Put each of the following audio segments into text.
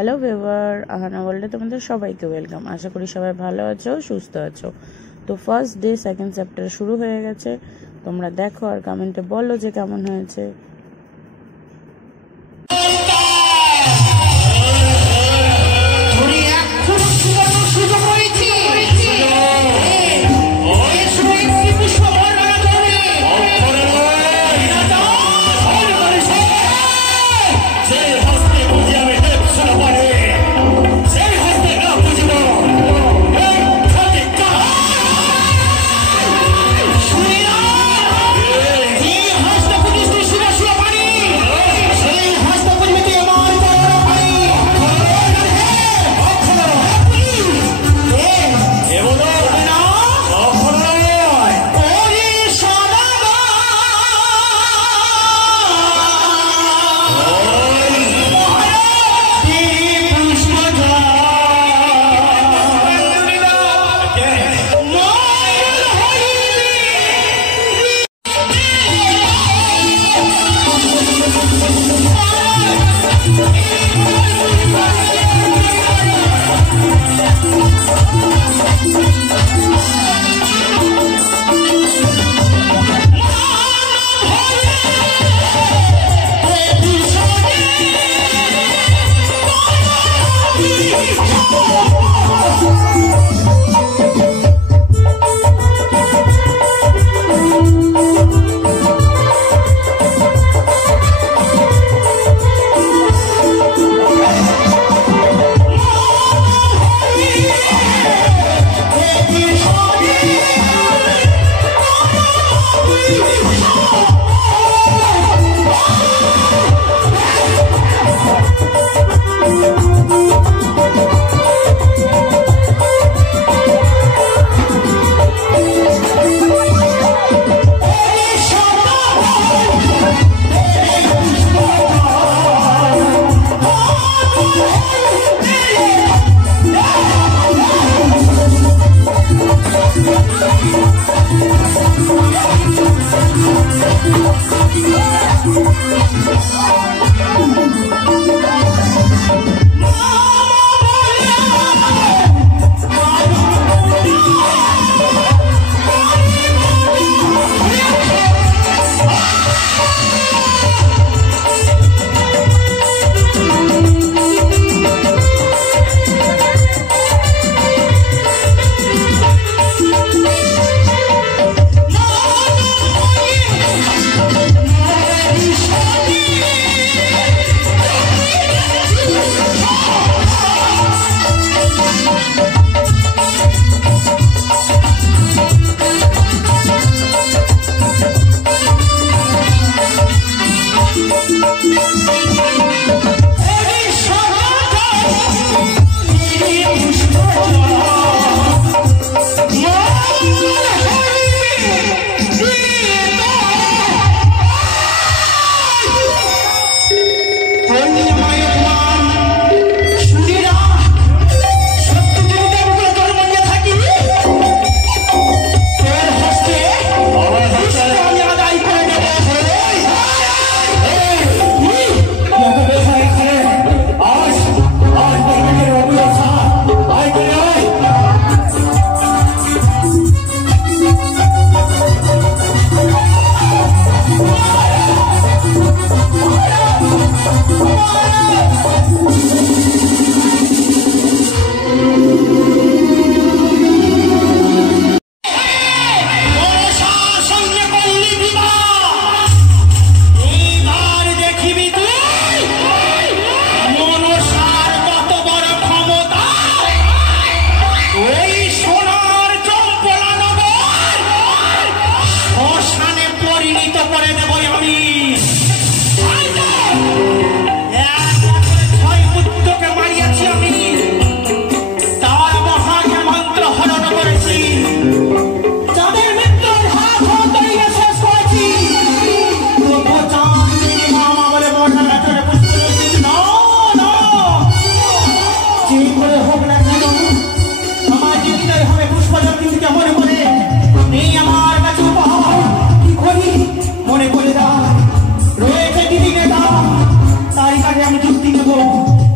Hello viewer, আহানা ওয়ার্ল্ডে তোমাদের সবাইকে ওয়েলকাম। আশা করি সবাই ভালো আছো, সুস্থ আছো। তো ফার্স্ট ডে সেকেন্ড চ্যাপ্টার শুরু হয়ে গেছে। তোমরা দেখো আর কমেন্টে বলো যে কেমন হয়েছে।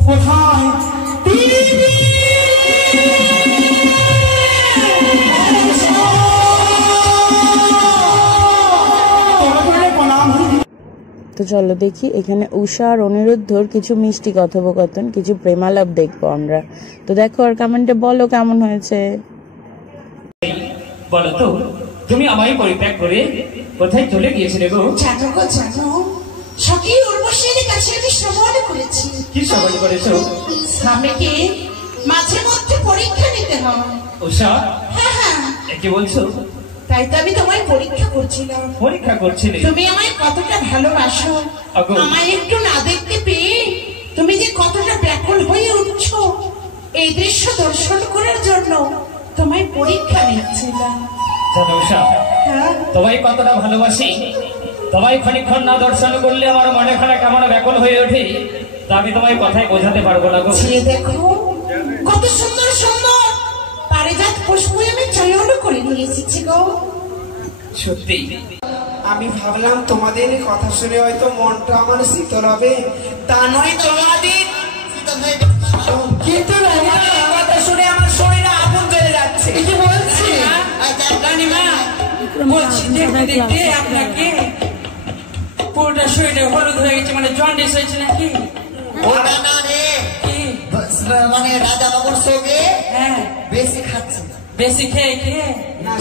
কোথায় চলো দেখি এখানে উষা আর অনিরুদ্ধর কিছু মিষ্টি কথোপকথন, কিছু প্রেমালাপ দেখবো আমরা। তো দেখো আর কমেন্টে বলো কেমন হয়েছে। বলো তো তুমি আমায় পরিত্যাগ করে কোথায় চলে গিয়েছিলে গো? জানো গো জানো, সখী উর্বশীর কাছে আমি শ্রবণ করেছি। কি শ্রবণ করেছো? স্বামীকে মাঝে মধ্যে পরীক্ষা নিতে হয়। উষা, হ্যাঁ হ্যাঁ, কি বলছো? তাই তো আমি তোমায় পরীক্ষা করছিলাম। পরীক্ষা করছিলে? তুমি আমায় কতটা ভালোবাসো, আগো। আমায় একটু না দেখতে পেয়ে তুমি যে কতটা ব্যাকুল হয়ে উঠছো, এই দৃশ্য দর্শন করার জন্য তোমায় পরীক্ষা নিচ্ছিলাম। জানো উষা, হ্যাঁ, তোমায় কতটা ভালোবাসি, তোমায় খানিক্ষণ না দর্শন করলে আমার মনে খানা কেমন ব্যাকুল হয়ে ওঠে, তা আমি তোমায় কথায় বোঝাতে পারবো না গো। যে দেখো কত সুন্দর সুন্দর পারিজাত পুষ্প আমি চয়ন করে নিয়ে এসেছি গো। সত্যি আমি ভাবলাম তোমাদের কথা শুনে হয়তো মনটা আমার শীতল হবে, তা নয় তোমাদের। কিন্তু কথা শুনে আমার শরীরে আগুন জ্বলে যাচ্ছে। কি বলছি রানীমা, বলছি দেখতে দেখতে আপনাকে পুরোটা শরীরে হলুদ হয়ে গেছে, মানে জন্ডিস হয়েছে নাকি? ওটা না রে, কি? মানে রাজা বাবুর সঙ্গে হ্যাঁ, বেশি খাচ্ছে। বেশি খেয়ে খেয়ে না,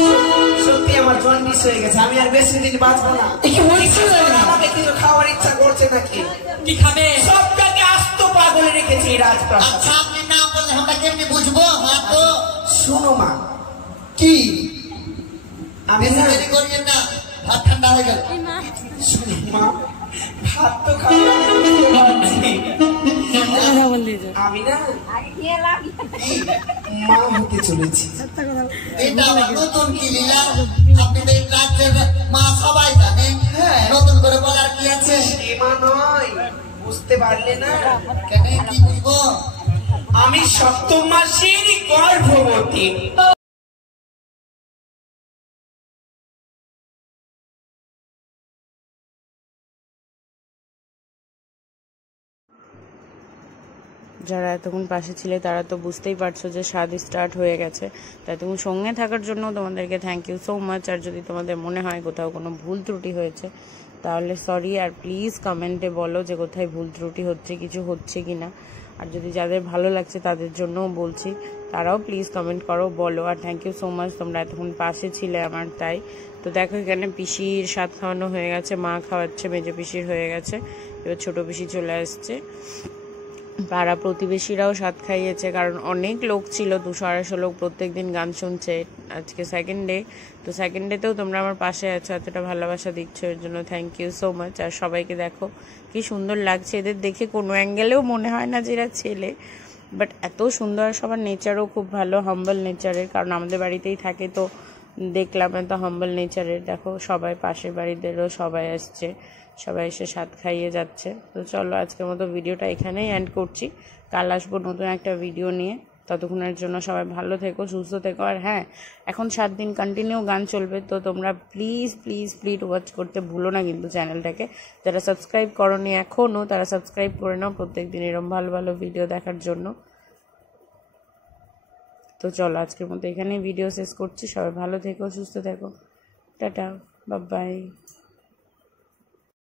সত্যি আমার জন্ডিস হয়ে গেছে, আমি আর বেশি দিন বাঁচবো না। কি বলছো আমাকে কিছু খাওয়ার ইচ্ছা করছে নাকি? কি খাবে? সবটাকে আস্ত পাগলে রেখেছি এই রাজপ্রাসাদ। আচ্ছা আপনি না বললে আমরা কেমনি বুঝবো? হ্যাঁ তো শোনো মা, কি আমি বেশি না দেরি করিয়েন না, ভাত ঠান্ডা হয়ে গেল। শোনো মা, ভাত তো খাবো, আমি না মা হতে চলেছি। এটা আবার নতুন কি লীলা? আপনি তো এই রাজ্যের মা, সবাই জানে। নতুন করে বলার কি আছে? সে মা নয়, বুঝতে পারলে না? কেন কি বুঝবো? আমি সপ্তম মাসের গর্ভবতী। যারা এতক্ষণ পাশে ছিলে তারা তো বুঝতেই পারছো যে স্বাদ স্টার্ট হয়ে গেছে। তাই তুমি সঙ্গে থাকার জন্য তোমাদেরকে থ্যাংক ইউ সো মাচ। আর যদি তোমাদের মনে হয় কোথাও কোনো ভুল ত্রুটি হয়েছে তাহলে সরি, আর প্লিজ কমেন্টে বলো যে কোথায় ভুল ত্রুটি হচ্ছে, কিছু হচ্ছে কি না। আর যদি যাদের ভালো লাগছে তাদের জন্যও বলছি, তারাও প্লিজ কমেন্ট করো, বলো। আর থ্যাংক ইউ সো মাচ, তোমরা এতক্ষণ পাশে ছিলে আমার। তাই তো দেখো এখানে পিসির স্বাদ খাওয়ানো হয়ে গেছে, মা খাওয়াচ্ছে, মেজো পিসির হয়ে গেছে, এবার ছোটো পিসি চলে আসছে। পাড়া প্রতিবেশীরাও স্বাদ খাইয়েছে, কারণ অনেক লোক ছিল, 200-250 লোক প্রত্যেক দিন গান শুনছে। আজকে সেকেন্ড ডে, তো সেকেন্ড ডেতেও তোমরা আমার পাশে আছো, এতটা ভালোবাসা দিচ্ছ, এর জন্য থ্যাংক ইউ সো মাচ। আর সবাইকে দেখো কি সুন্দর লাগছে, এদের দেখে কোনো অ্যাঙ্গেলেও মনে হয় না যে এরা ছেলে, বাট এত সুন্দর। সবার নেচারও খুব ভালো, হাম্বল নেচারের, কারণ আমাদের বাড়িতেই থাকে, তো দেখলাম এত হাম্বল নেচারের। দেখো সবাই পাশের বাড়িদেরও সবাই আসছে, সবাই এসে স্বাদ খাইয়ে যাচ্ছে। তো চলো আজকের মতো ভিডিওটা এখানেই এন্ড করছি, কাল আসবো নতুন একটা ভিডিও নিয়ে। ততক্ষণের জন্য সবাই ভালো থেকো, সুস্থ থেকো। আর হ্যাঁ, এখন 7 দিন কন্টিনিউ গান চলবে, তো তোমরা প্লিজ প্লিজ প্লিজ ওয়াচ করতে ভুলো না কিন্তু চ্যানেলটাকে। যারা সাবস্ক্রাইব করোনি এখনও, তারা সাবস্ক্রাইব করে নাও প্রত্যেক দিন এরকম ভালো ভালো ভিডিও দেখার জন্য। তো চলো আজকের মতো এখানেই ভিডিও শেষ করছি, সবাই ভালো থেকো, সুস্থ থেকো, টাটা, বাই বাই।